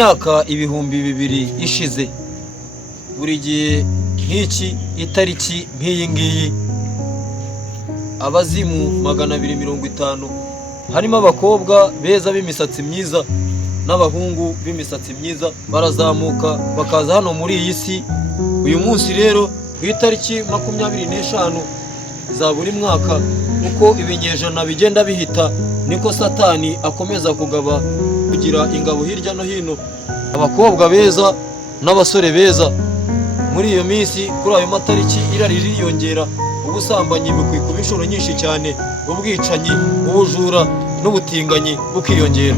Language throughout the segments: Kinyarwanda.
myaka ibihumbi 2 ishize, buri gihe nk'iki itariki nk'iyi ngiyi, abazimu 250 harimo abakobwa beza b'imisatsi myiza n'abahungu b'imisatsi myiza barazamuka bakaza hano muri iyi si. Uyu munsi rero ku itariki 25 za buri mwaka, uko ibinyejana bigenda bihita niko Satani akomeza kugira ingabo hirya no hino, abakobwa beza n'abasore beza. Muri iyo minsi, kuri ayo matariki, irari ririyongera, ubusambanyi bukwikuba inshuro nyinshi cyane, ubwicanyi, ubujura n'ubutinganyi bukiyongera.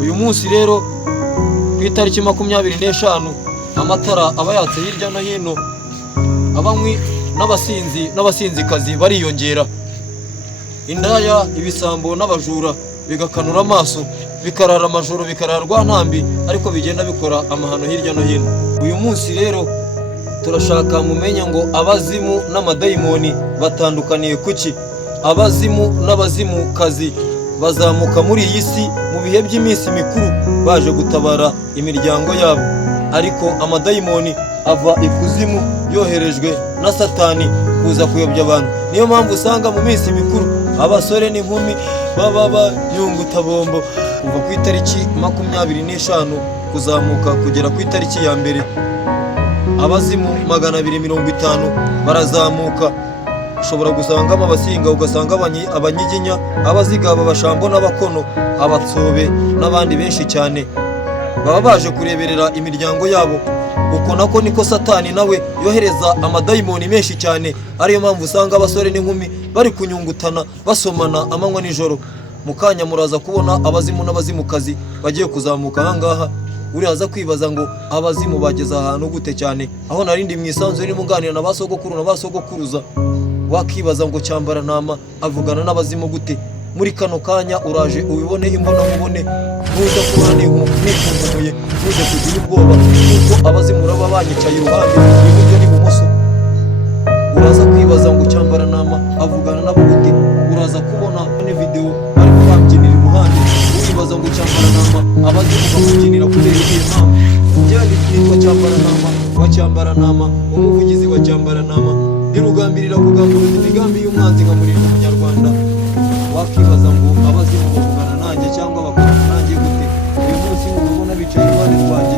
Uyu munsi rero ku itariki 25 amatara aba yatse hirya no hino, abanywi n'abasinzikazi bariyongera, indaya, ibisambo n'abajura bigakanura amaso, bikarara amajoro, bikarara rwantambi, ariko bigenda bikora amahano hirya no hino. Uyu munsi rero turashaka mumenya ngo abazimu n'amadayimoni batandukaniye kuki. Abazimu n'abazimukazi bazamuka muri iyi si mu bihe by'iminsi mikuru baje gutabara imiryango yabo, ariko amadayimoni ava ikuzimu yoherejwe na Satani kuza kuyobya abantu. Niyo mpamvu usanga mu minsi mikuru abasore n'inkumi baba banyunguta bombo kuva ku itariki 25 kuzamuka kugera ku itariki ya mbere. Abazimu 250 barazamuka, ushobora gusangamo abasinga, ugasanga abanyiginya, abazigaba, abashambo n'abakono, abatsobe n'abandi benshi cyane, baba baje kureberera imiryango yabo. Uko nako niko Satani nawe yohereza amadayimoni menshi cyane, ariyo mpamvu usanga abasore n'inkumi bari kunyungutana basomana amanywa nijoro. Mukanya muraza kubona abazimu n'abazimukazi bagiye kuzamuka ahangaha. Urihaza kwibaza ngo abazimu bageze ahantu gute cyane, aho narindi mwisanzu riri munganira na basogokuru na basogokuruza. Wakibaza ngo Cyambarantama avugana n'abazimu gute? Muri kano kanya uraje ubibone imbona mubone, nuza kubona nikumbuye, nuza kugira ubwoba kuko abazimu raba banyicaye iruhande iburyo n'ibumoso. Uraza kwibaza ngo Cyambarantama avugana nabo gute? Uraza kubona ne video ariko babyinira iruhande. Uribaza ngo Cyambarantama abazimu bamubyinira kuri iyi mpamvu. Byari kwitwa Cyambarantama wa Cyambarantama, umuvugizi wa Cyambarantama, ndirugambirira kugamburuza imigambi y'umwanzi nka muri Umunyarwanda. Wakibaza ngo abazimu bavugana nanjye cyangwa bakorana nanjye gute? Uyu munsi ubona bicaye iruhande rwanjye